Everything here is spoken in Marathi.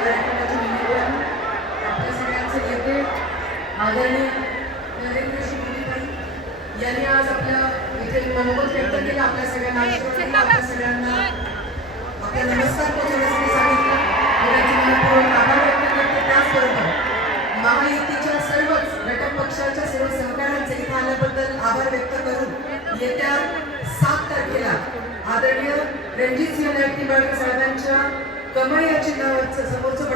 प्रयत्नाची निमित्तानं आपल्या सगळ्यांचे नेते आदरणीय नरेंद्रजी मोदी यांनी आज आपल्या इथे व्यक्त केलं आपल्या सगळ्यांना आपल्या सगळ्यांना आपल्या नमस्कार सांगितलं त्यांची मनपूर्वक आभार व्यक्त करते त्याचबरोबर महायुतीच्या सर्वच घटक पक्षाच्या सर्व सहकाऱ्यांचे इथे आल्याबद्दल आभार व्यक्त करून येत्या सात तारखेला आदरणीय रणजित सिंह नाईक कमळ या चिन्हावरचं समोरचं